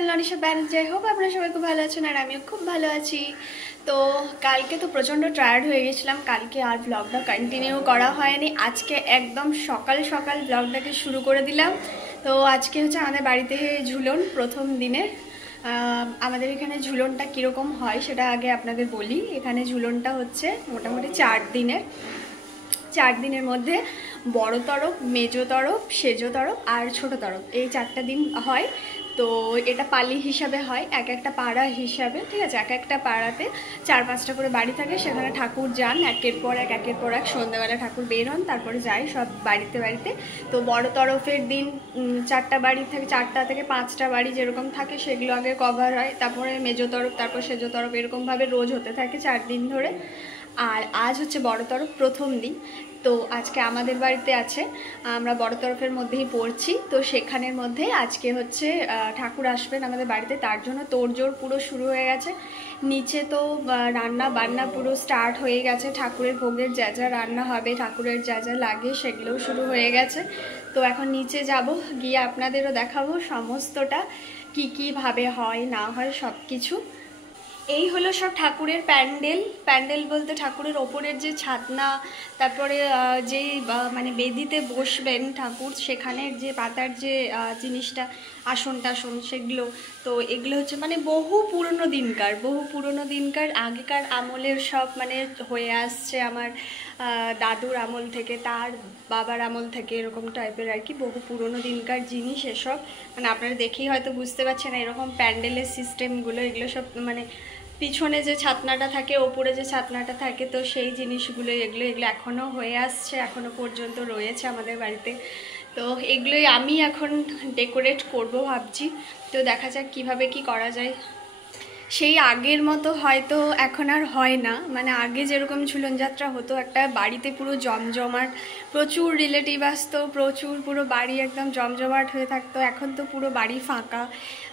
Channel Anisha Banerjee. I hope আপনারা সবাই খুব ভালো আছেন আর আমিও খুব ভালো আছি। তো কালকে তো প্রচণ্ড টায়ার্ড হয়ে গেছিলাম, কালকে আর ব্লগটা কন্টিনিউ করা হয়নি। আজকে একদম সকাল সকাল ব্লগটাকে শুরু করে দিলাম। তো আজকে হচ্ছে আমাদের বাড়িতে ঝুলন প্রথম দিনের। আমাদের এখানে ঝুলনটা কীরকম হয় সেটা আগে আপনাদের বলি। এখানে ঝুলনটা হচ্ছে মোটামুটি 4 দিনের মধ্যে বড় তরফ, মেজো তরফ, সেজো তরফ আর ছোট তরফ, এই 4টা দিন হয়। তো এটা পালি হিসাবে হয়, এক একটা পাড়া হিসাবে, ঠিক আছে। এক একটা পাড়াতে 4-5টা করে বাড়ি থাকে, সেখানে ঠাকুর যান একের পর এক সন্ধ্যাবেলা ঠাকুর বের হন, তারপরে যায় সব বাড়িতে বাড়িতে। তো বড় তরফের দিন 4টা বাড়ি থাকে, 4টা থেকে 5টা বাড়ি যেরকম থাকে সেগুলো আগে কভার হয়, তারপরে মেজো তরফ, তারপর সেজো তরফ, এরকমভাবে রোজ হতে থাকে 4 দিন ধরে। আর আজ হচ্ছে বড় তরফ প্রথম দিন। তো আজকে আমাদের বাড়িতে আছে, আমরা বড় তরফের মধ্যেই পড়ছি। তো সেখানের মধ্যে আজকে হচ্ছে ঠাকুর আসবেন আমাদের বাড়িতে, তার জন্য তোড়জোড় পুরো শুরু হয়ে গেছে। নিচে তো রান্না বান্না পুরো স্টার্ট হয়ে গেছে, ঠাকুরের ভোগের যা যা রান্না হবে, ঠাকুরের যা যা লাগে সেগুলোও শুরু হয়ে গেছে। তো এখন নিচে যাব, গিয়ে আপনাদেরও দেখাবো সমস্তটা কী কীভাবে হয় না হয় সব কিছু। এই হলো সব ঠাকুরের প্যান্ডেল বলতে ঠাকুরের ওপরের যে ছাদনা, তারপরে যেই মানে বেদিতে বসবেন ঠাকুর, সেখানের যে পাতার যে জিনিসটা, আসন টাসন সেগুলো। তো এগুলো হচ্ছে মানে বহু পুরনো দিনকার আগেকার আমলের সব মানে হয়ে আসছে, আমার দাদুর আমল থেকে, তার বাবার আমল থেকে, এরকম টাইপের আর কি, বহু পুরনো দিনকার জিনিস এসব। মানে আপনারা দেখেই হয়তো বুঝতে পারছেন এরকম প্যান্ডেলের সিস্টেমগুলো, এগুলো সব মানে পিছনে যে ছাতনাটা থাকে, ওপরে যে ছাতনাটা থাকে, তো সেই জিনিসগুলো এগুলো এখনও হয়ে আসছে, এখনও পর্যন্ত রয়েছে আমাদের বাড়িতে। তো এগুলোই আমি এখন ডেকোরেট করব ভাবছি। তো দেখা যাক কিভাবে কি করা যায়। সেই আগের মতো হয়তো এখন আর হয় না, মানে আগে যেরকম ঝুলন যাত্রা হতো, একটা বাড়িতে পুরো জমজমাট, প্রচুর রিলেটিভ আসতো, প্রচুর পুরো বাড়ি একদম জমজমাট হয়ে থাকতো। এখন তো পুরো বাড়ি ফাঁকা,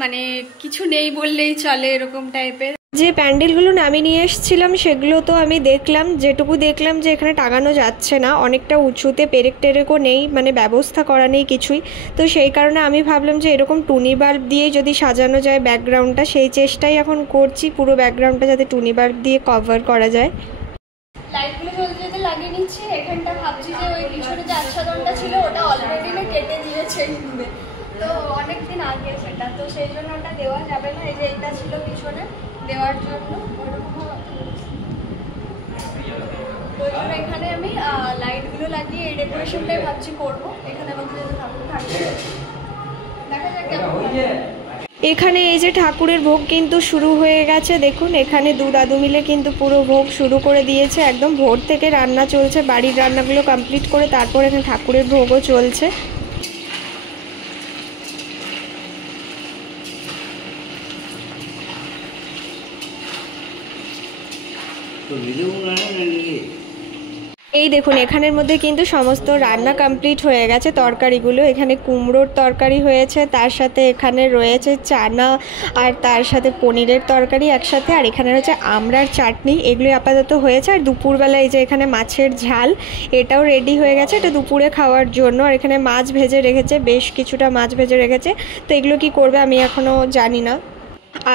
মানে কিছু নেই বললেই চলে, এরকম টাইপের। যে প্যান্ডেলগুলো নামিয়ে নিয়ে এসেছিলাম সেগুলো তো আমি দেখলাম, যেটুকু দেখলাম যে এখানে টাঙানো যাচ্ছে না, অনেকটা উঁচুতে, পেরেক টেরেকও নেই, মানে ব্যবস্থা করা নেই কিছুই। তো সেই কারণে আমি ভাবলাম যে এরকম টুনি বাল্ব দিয়ে যদি সাজানো যায় ব্যাকগ্রাউন্ডটা, সেই চেষ্টাই এখন করছি, পুরো ব্যাকগ্রাউন্ডটা যাতে টুনি বাল্ব দিয়ে কভার করা যায়। লাইটগুলো জ্বলতে যেতে লাগিয়ে নিচ্ছি। এখানটা ভাবছি যে ওই পিছনে যে আচ্ছাদনটা ছিল ওটা অলরেডি না কেটে দিয়েছে, তো অনেকদিন আগে সেটা, তো সেই জন্য ওটা দেওয়া যাবে না। এই যে এটা ছিল পিছনে দেওয়ার জন্য, ওই জন্য এখানে আমি লাইটগুলো লাগিয়ে এই ডেকোরেশনটাই ভাবছি করবো। এখানে আমাদের যদি ঠাকুর থাকবে, দেখা যাক কেমন। এখানে এই যে ঠাকুরের ভোগ কিন্তু শুরু হয়ে গেছে, দেখুন এখানে 2 দাদু মিলে কিন্তু পুরো ভোগ শুরু করে দিয়েছে, একদম ভোর থেকে রান্না চলছে, বাড়ির রান্নাগুলো কমপ্লিট করে তারপর এখানে ঠাকুরের ভোগও চলছে। এই দেখুন এখানের মধ্যে কিন্তু সমস্ত রান্না কমপ্লিট হয়ে গেছে, তরকারিগুলো। এখানে কুমড়োর তরকারি হয়েছে, তার সাথে এখানে রয়েছে চানা, আর তার সাথে পনিরের তরকারি একসাথে, আর এখানে রয়েছে আমড়ার চাটনি, এগুলোই আপাতত হয়েছে। আর দুপুরবেলা এই যে এখানে মাছের ঝাল, এটাও রেডি হয়ে গেছে, এটা দুপুরে খাওয়ার জন্য। আর এখানে মাছ ভেজে রেখেছে, বেশ কিছুটা মাছ ভেজে রেখেছে। তো এগুলো কি করবে আমি এখনও জানি না।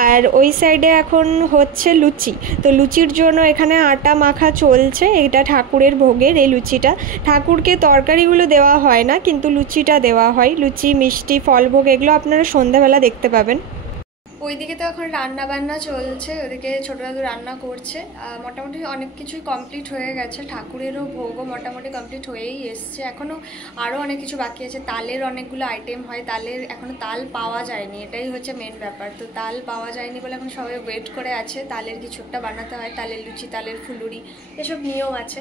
আর ওই সাইডে এখন হচ্ছে লুচি, তো লুচির জন্য এখানে আটা মাখা চলছে। এটা ঠাকুরের ভোগের, এই লুচিটা ঠাকুরকে তরকারিগুলো দেওয়া হয় না, কিন্তু লুচিটা দেওয়া হয়। লুচি, মিষ্টি, ফলভোগ এগুলো আপনারা সন্ধ্যাবেলা দেখতে পাবেন। ওইদিকে তো এখন রান্না বান্না চলছে, ওদিকে ছোটো দাদু রান্না করছে। মোটামুটি অনেক কিছুই কমপ্লিট হয়ে গেছে, ঠাকুরেরও ভোগও মোটামুটি কমপ্লিট হয়েই এসছে। এখনও আরও অনেক কিছু বাকি আছে, তালের অনেকগুলো আইটেম হয়, তালের এখনও তাল পাওয়া যায়নি, এটাই হচ্ছে মেন ব্যাপার। তো তাল পাওয়া যায়নি বলে এখন সবাই ওয়েট করে আছে, তালের কিছু একটা বানাতে হয়, তালের লুচি, তালের ফুলুরি, এসব নিয়ম আছে।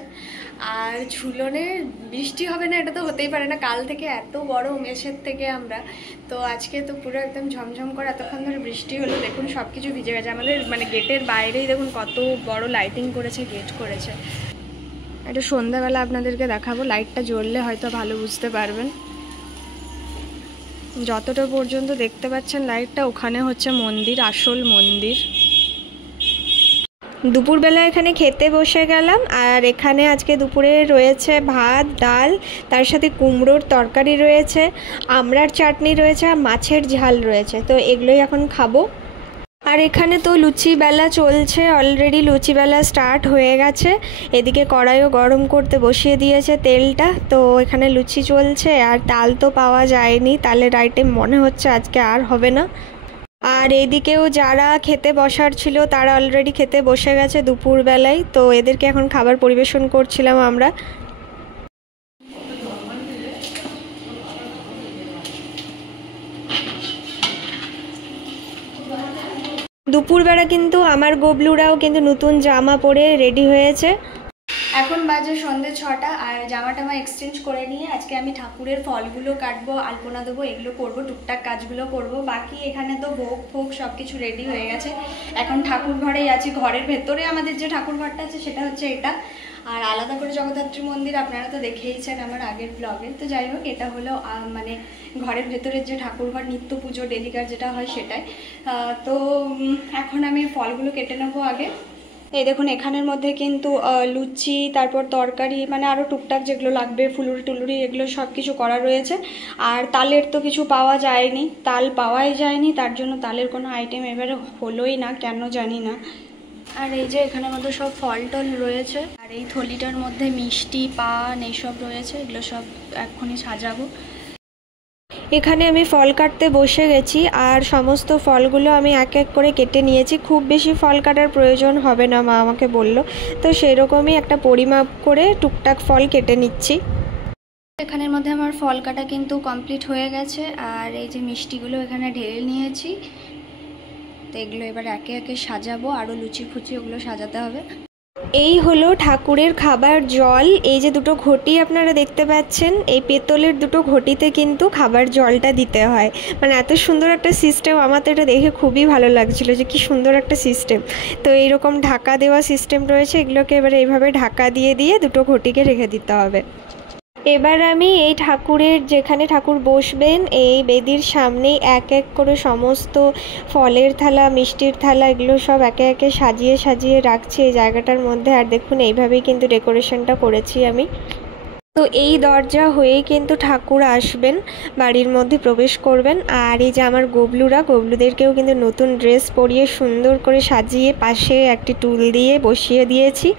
আর ঝুলনের বৃষ্টি হবে না এটা তো হতেই পারে না, কাল থেকে এত বড় মেসের থেকে আমরা, তো আজকে তো পুরো একদম ঝমঝম করে এতক্ষণ ধরে বৃষ্টি হলো। দেখুন সব কিছু ভিজে গেছে, আমাদের মানে গেটের বাইরেই দেখুন কত বড় লাইটিং করেছে, গেট করেছে। এটা সন্ধ্যাবেলা আপনাদেরকে দেখাবো, লাইটটা জ্বললে হয়তো ভালো বুঝতে পারবেন। যতটা পর্যন্ত দেখতে পাচ্ছেন লাইটটা, ওখানে হচ্ছে মন্দির, আসল মন্দির। দুপুরবেলা এখানে খেতে বসে গেলাম। আর এখানে আজকে দুপুরে রয়েছে ভাত, ডাল, তার সাথে কুমড়োর তরকারি রয়েছে, আমড়ার চাটনি রয়েছে আর মাছের ঝাল রয়েছে। তো এগুলোই এখন খাবো। আর এখানে তো লুচি বেলা চলছে, অলরেডি লুচি বেলা স্টার্ট হয়ে গেছে। এদিকে কড়াইও গরম করতে বসিয়ে দিয়েছে তেলটা। তো এখানে লুচি চলছে। আর তাল তো পাওয়া যায়নি, তালের আইটেম মনে হচ্ছে আজকে আর হবে না। আর এইদিকেও যারা খেতে বসার ছিল তারা অলরেডি খেতে বসে গেছে দুপুরবেলায়। তো এদেরকে এখন খাবার পরিবেশন করছিলাম আমরা। দুপুরবেলা কিন্তু আমার গবলুরাও কিন্তু নতুন জামা পরে রেডি হয়েছে। এখন বাজে সন্ধ্যে 6টা। আর জামা টামা এক্সচেঞ্জ করে নিয়ে আজকে আমি ঠাকুরের ফলগুলো কাটবো, আলপনা দেবো, এগুলো করব, টুকটাক কাজগুলো করব। বাকি এখানে তো ভোগ ফোগ সব কিছু রেডি হয়ে গেছে। এখন ঠাকুর ঘরেই আছি। ঘরের ভেতরে আমাদের যে ঠাকুর ঘরটা আছে সেটা হচ্ছে এটা। আর আলাদা করে জগদ্ধাত্রী মন্দির আপনারা তো দেখেইছেন আমার আগের ব্লগে। তো যাই হোক, এটা হলো মানে ঘরের ভেতরের যে ঠাকুর ঘর, নিত্য পুজো ডেলিকার যেটা হয় সেটাই। তো এখন আমি ফলগুলো কেটে নেবো আগে। এই দেখুন, এখানের মধ্যে কিন্তু লুচি, তারপর তরকারি, মানে আরও টুকটাক যেগুলো লাগবে, ফুলুরি টুলুরি, এগুলো সব কিছু করা রয়েছে। আর তালের তো কিছু পাওয়া যায়নি, তাল পাওয়াই যায়নি, তার জন্য তালের কোনো আইটেম এবারে হলোই না, কেন জানি না। আর এই যে এখানের মধ্যে সব ফল টল রয়েছে। আর এই থলিটার মধ্যে মিষ্টি, পান এইসব রয়েছে, এগুলো সব এক্ষুনি সাজাবো। এখানে আমি ফল কাটতে বসে গেছি। আর সমস্ত ফলগুলো আমি এক এক করে কেটে নিয়েছি। খুব বেশি ফল কাটার প্রয়োজন হবে না, মা আমাকে বলল। তো সেরকমই একটা পরিমাপ করে টুকটাক ফল কেটে নিচ্ছি। এখানের মধ্যে আমার ফল কাটা কিন্তু কমপ্লিট হয়ে গেছে। আর এই যে মিষ্টিগুলো এখানে ঢেলে নিয়েছি। তো এগুলো এবার একে একে সাজাবো। আরও লুচি ফুচি ওগুলো সাজাতে হবে। এই হলো ঠাকুরের খাবার জল। এই যে দুটো ঘটি আপনারা দেখতে পাচ্ছেন, এই পেতলের দুটো ঘটিতে কিন্তু খাবার জলটা দিতে হয়। মানে এত সুন্দর একটা সিস্টেম, আমার তো এটা দেখে খুবই ভালো লাগছিল যে কি সুন্দর একটা সিস্টেম। তো এইরকম ঢাকা দেওয়া সিস্টেম রয়েছে, এগুলোকে এবারে এইভাবে ঢাকা দিয়ে দিয়ে দুটো ঘটিকে রেখে দিতে হবে। এবার আমি এই ঠাকুরের যেখানে ঠাকুর বসবেন এই বেদির সামনেই এক এক করে সমস্ত ফলের থালা, মিষ্টির থালা, এগুলো সব একে একে সাজিয়ে সাজিয়ে রাখছি এই জায়গাটার মধ্যে। আর দেখুন এইভাবেই কিন্তু ডেকোরেশনটা করেছি আমি। তো এই দরজা হয়েই কিন্তু ঠাকুর আসবেন, বাড়ির মধ্যে প্রবেশ করবেন। আর এই যে আমার গবলুদেরকেও কিন্তু নতুন ড্রেস পরিয়ে সুন্দর করে সাজিয়ে পাশে একটি টুল দিয়ে বসিয়ে দিয়েছি।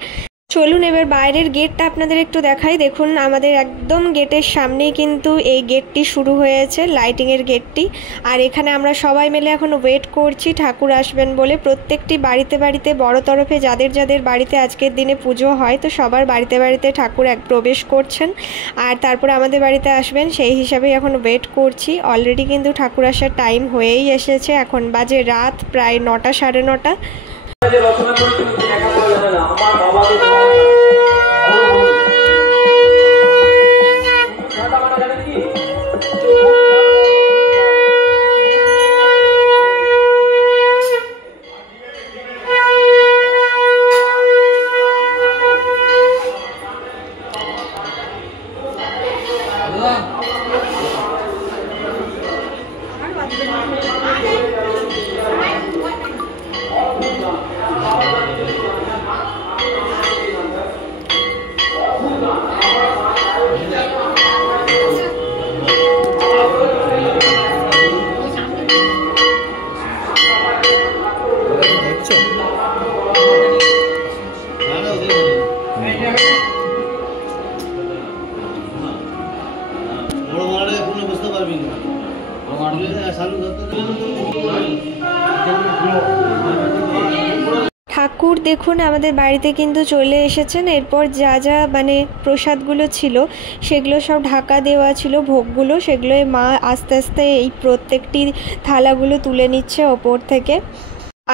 চলুন এবার বাইরের গেটটা আপনাদের একটু দেখাই। দেখুন আমাদের একদম গেটের সামনেই কিন্তু এই গেটটি শুরু হয়েছে, লাইটিংয়ের গেটটি। আর এখানে আমরা সবাই মিলে এখন ওয়েট করছি ঠাকুর আসবেন বলে। প্রত্যেকটি বাড়িতে বাড়িতে বড় তরফে যাদের যাদের বাড়িতে আজকের দিনে পুজো হয়, তো সবার বাড়িতে বাড়িতে ঠাকুর প্রবেশ করছেন আর তারপরে আমাদের বাড়িতে আসবেন, সেই হিসাবেই এখন ওয়েট করছি। অলরেডি কিন্তু ঠাকুর আসার টাইম হয়েই এসেছে। এখন বাজে রাত প্রায় 9টা, সাড়ে 9টা। ঠাকুর দেখুন আমাদের বাড়িতে কিন্তু চলে এসেছেন। এরপর যা যা মানে প্রসাদগুলো ছিল সেগুলো সব ঢাকা দেওয়া ছিল, ভোগগুলো, সেগুলো মা আস্তে আস্তে এই প্রত্যেকটি থালাগুলো তুলে নিচ্ছে ওপর থেকে।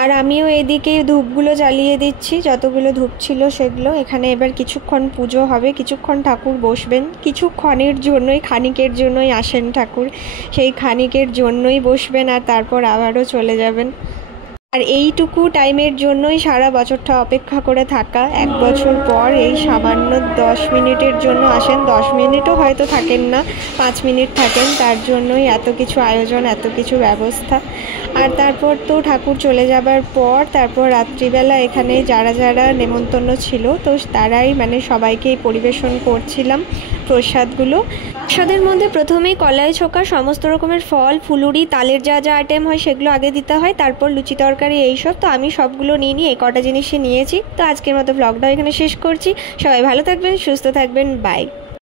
আর আমিও এদিকে ধূপগুলো জ্বালিয়ে দিচ্ছি, যতগুলো ধূপ ছিল সেগুলো। এখানে এবার কিছুক্ষণ পুজো হবে, কিছুক্ষণ ঠাকুর বসবেন, কিছুক্ষণের জন্যই, খানিকের জন্যই আসেন ঠাকুর, সেই খানিকের জন্যই বসবেন আর তারপর আবারও চলে যাবেন। আর এইটুকু টাইমের জন্যই সারা বছরটা অপেক্ষা করে থাকা। 1 বছর পর এই সামান্য 10 মিনিটের জন্য আসেন, 10 মিনিটও হয়তো থাকেন না, 5 মিনিট থাকেন, তার জন্যই এত কিছু আয়োজন, এত কিছু ব্যবস্থা। আর তারপর তো ঠাকুর চলে যাবার পর তারপর রাত্রিবেলা এখানে যারা যারা নেমন্তন্ন ছিল তো তারাই মানে সবাইকেই পরিবেশন করছিলাম প্রসাদগুলো। প্রসাদের মধ্যে প্রথমেই কলাই ছোকা, সমস্ত রকমের ফল, ফুলুরি, তালের যা যা আইটেম হয় সেগুলো আগে দিতে হয়, তারপর লুচি তরকারি এইসব। তো আমি সবগুলো নিয়ে এই কটা জিনিসই নিয়েছি। তো আজকের মতো ব্লগটা এখানে শেষ করছি। সবাই ভালো থাকবেন, সুস্থ থাকবেন, বাই।